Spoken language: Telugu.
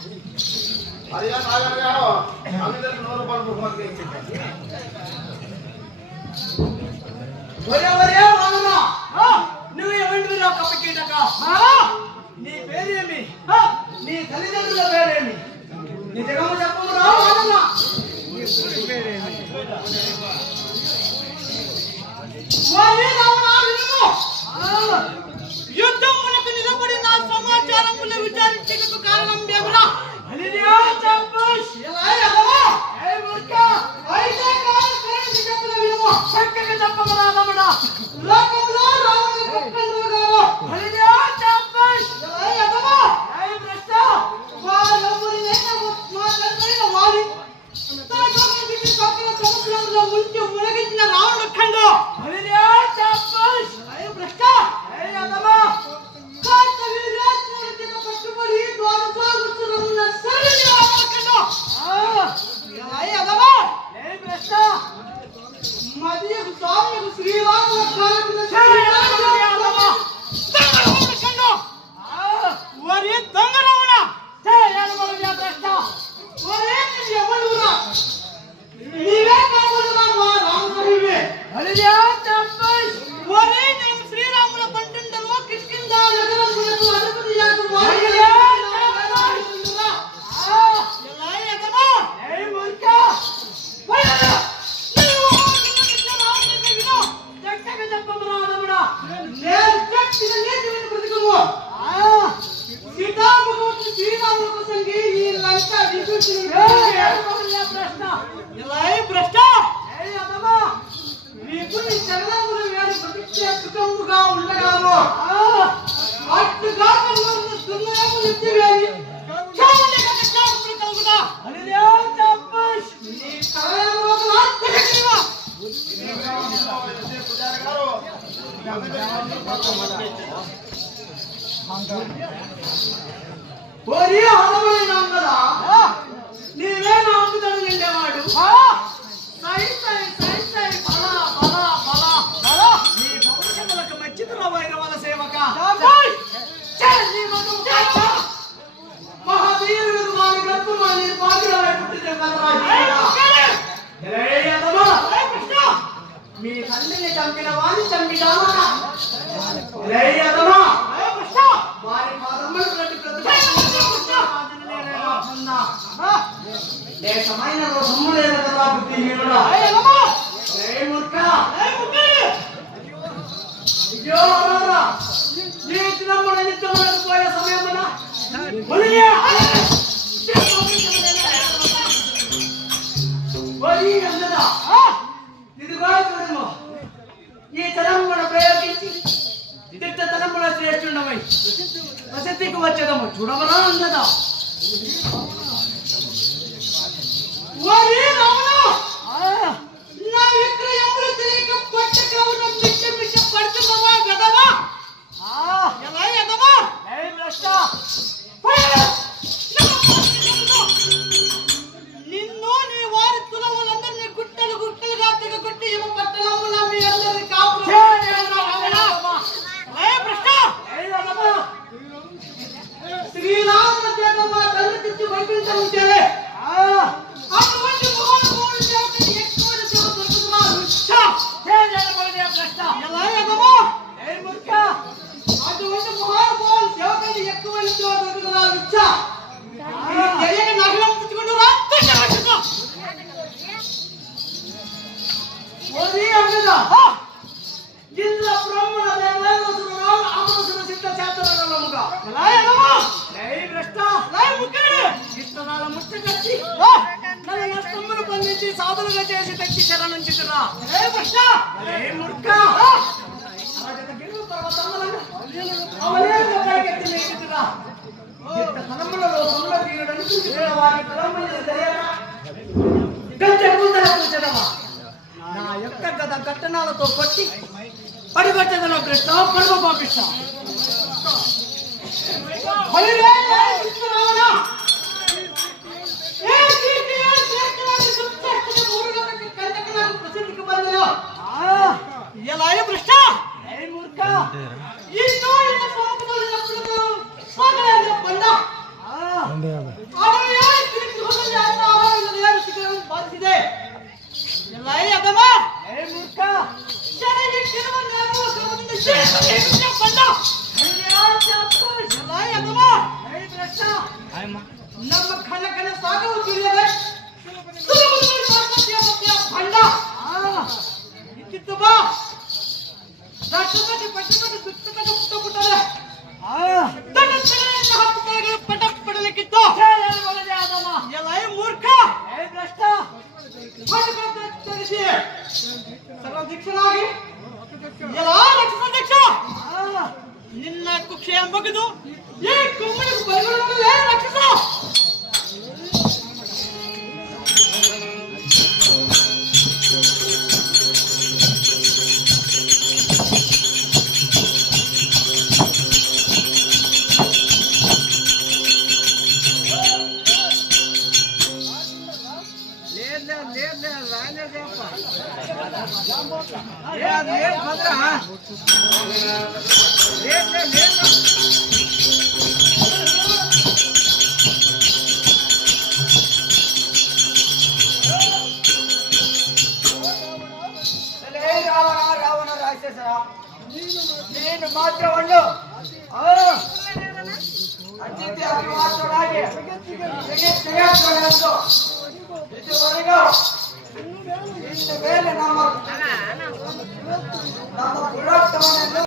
అదిగా నాగనగాడు అందరికి 100 రూపాయలు బహుమతిగా ఇచ్చింది. నువ్వు ఎవరివి రా కప్పకీటక? నీ పేరేమి? నీ తల్లిదండ్రుల పేరేమి? నిజంగా చెప్పము రా వానన్న. నీ ఊరి పేరేమి? యుద్ధమునకు నిలబడిన సమాచారములు విచారించకు కారణం ఏమరా? నీవేనా అమ్ముతాడు నిండేవాడు? నీ భవిష్యత్తులకు మచ్చితులమైన వాళ్ళ సేవక మహావీరుడు వారి గట్టు వారి పాత్రలై పుట్టిన మీ తండ్రిని చంపిన వారిని చంపినామా? వారి పాదములు దేశమైన సొమ్ము లేదు కదా బుద్ధిహీనుడా. పోయే సమయమున ఇదిగో చూడము, ఈ తలంపును ప్రయోగించి దిట్ట తలంపున శ్రేష్ఠుండమై వసతికి వచ్చేదము చూడమరా అన్నదా. నా విక్రయములు తెలియక పట్టకవును మిట్ట మిట్ట పడుతున్నావా గదవా? ఎలా ఎదవా? నిన్ను నీ వారి తులములందరినీ గుట్టలు గుట్టలుగా తెగొట్టి ఇవ పట్టణముల మీ అందరి కాపు శ్రీరామ చేత మా తల్లి తెచ్చి వైపించే అటువంటి మహానుభావుడు చేతని ఎక్కువ సేవ దొరుకుతున్నారు. ఎలా ఎదవా? అటువంటి మహానుభావులు సేవకులు ఎక్కువ దొరుకుతున్నారు. తెలియక నగరం పుచ్చుకుంటూ రా ఇంద్ర బ్రహ్మణ దేవేంద్రుడు అమరుసులు సిద్ధ చేతనముగా ఇష్టనాల ముట్ట కట్టి నన్ను నష్టమును బంధించి సాధులుగా చేసి తెచ్చి శరణుంచుతురా. మూర్ఖ తలములలో సొంత తీరుడు అనుకుంటున్న వారి తలములు తెలియక కూర్చడమా? నా యొక్క గత ఘట్టనాలతో కొట్టి పడిగట్టదను కృష్ణ, పడుగు పంపిస్తా. ఎలా కృష్ణ మూర్ఖ ఈ ನಮ್ಮ ಕನಕನ ಸಾಗವು ತಿಳಿಯದೆ ಭಂಡ ಇದ್ದಿತ್ತು ಬಾ ರಾಷ್ಟ್ರಪತಿ ಪಟ್ಟಪಟ್ಟು ದುಷ್ಟಪಟ್ಟ ಪುಟ್ಟರೆ ಪಟ ಪಡಲಿಕ್ಕಿತ್ತು ಎಲ್ಲ ಮೂರ್ಖ ಸರ್ವಾಧ್ಯಕ್ಷನಾಗಿ ಎಲ್ಲ ರಕ್ಷಾಧ್ಯಕ್ಷ ನಿನ್ನ ಕುಕ್ಷೆಯ ಮುಗಿದು ಈ ಕುಮ್ಮಡಿ ಬರಗಳೇ ರಕ್ಷಿಸ ರಾವಣ ರಾಕ್ಷಸ ನೀನು ಮಾತ್ರವನ್ನು ಅತಿಥಿಯಾಗಿ ಮಾತನಾಡಿ